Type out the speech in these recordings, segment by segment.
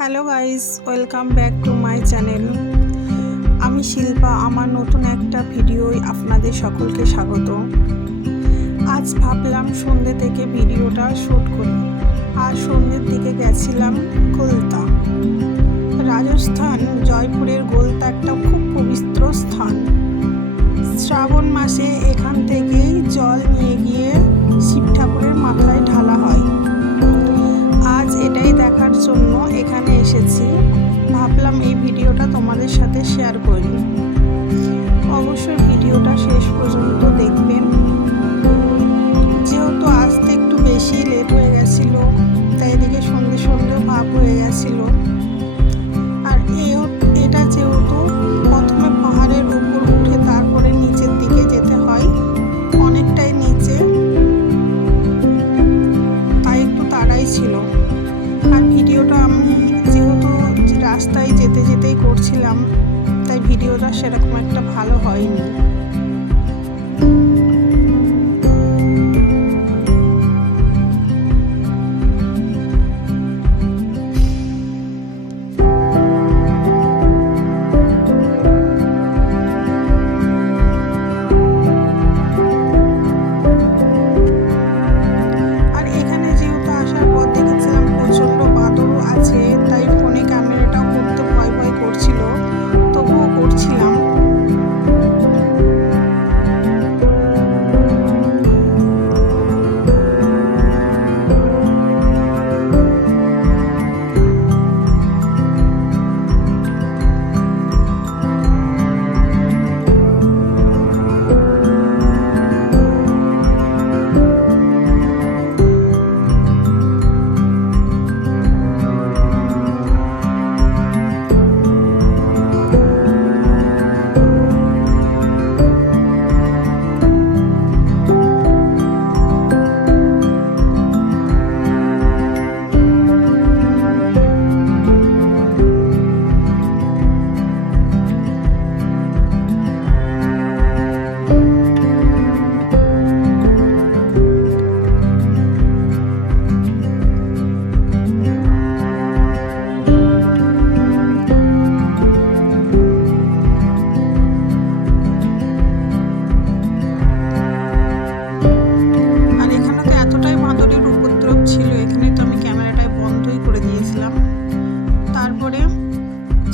Hello guys, welcome back to my channel. আমি শিল্পা। আমার নতুন একটা ভিডিওয় আপনাদের সকলকে স্বাগত। আজ ভাবলাম সন্ধ্যে থেকে ভিডিওটা শ্যুট করি। আর সন্ধ্যের দিকে গেছিলাম গোলতা, রাজস্থান। জয়পুরের গোলতা একটা খুব পবিত্র স্থান। শ্রাবণ মাসে এখান থেকেই জল নিয়ে গিয়ে শিব ঠাকুরের মাথায় ঢালা হয়। আজ এটাই দেখার জন্য এখানে এসেছি। ভাবলাম এই ভিডিওটা তোমাদের সাথে শেয়ার করি। অবশ্যই ভিডিওটা শেষ পর্যন্ত দেখবেন। যেহেতু আসতে একটু বেশি লেট হয়ে গেছিল, তাই এদিকে সন্ধে সন্ধে ভাব হয়ে গেছিল। আর এটা যেহেতু প্রথমে পাহাড়ের উপর উঠে তারপরে নিচের দিকে যেতে হয়, অনেকটাই নিচে, তাই একটু তাড়াই ছিল। আর ভিডিওটা আমি যেহেতু রাস্তায় যেতে যেতেই করছিলাম, তাই ভিডিওটা সেরকম একটা ভালো হয়নি। আর এখানে যেহেতু আসার পর দেখেছিলাম প্রচণ্ড বাদরও আছে, তাই ফোনে ক্যামেরাটাও করতে ভয় ভয় করছিল, তবুও করছিলাম।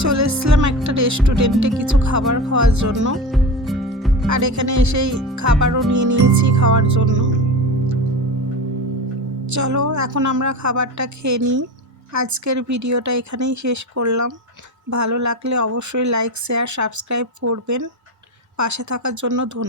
চলে এসেছিলাম একটা রেস্টুরেন্টে কিছু খাবার খাওয়ার জন্য। আর এখানে এসেই খাবারও নিয়ে নিয়েছি খাওয়ার জন্য। চলো এখন আমরা খাবারটা খেয়ে নিই। আজকের ভিডিওটা এখানেই শেষ করলাম। ভালো লাগলে অবশ্যই লাইক, শেয়ার, সাবস্ক্রাইব করবেন। পাশে থাকার জন্য ধন্যবাদ।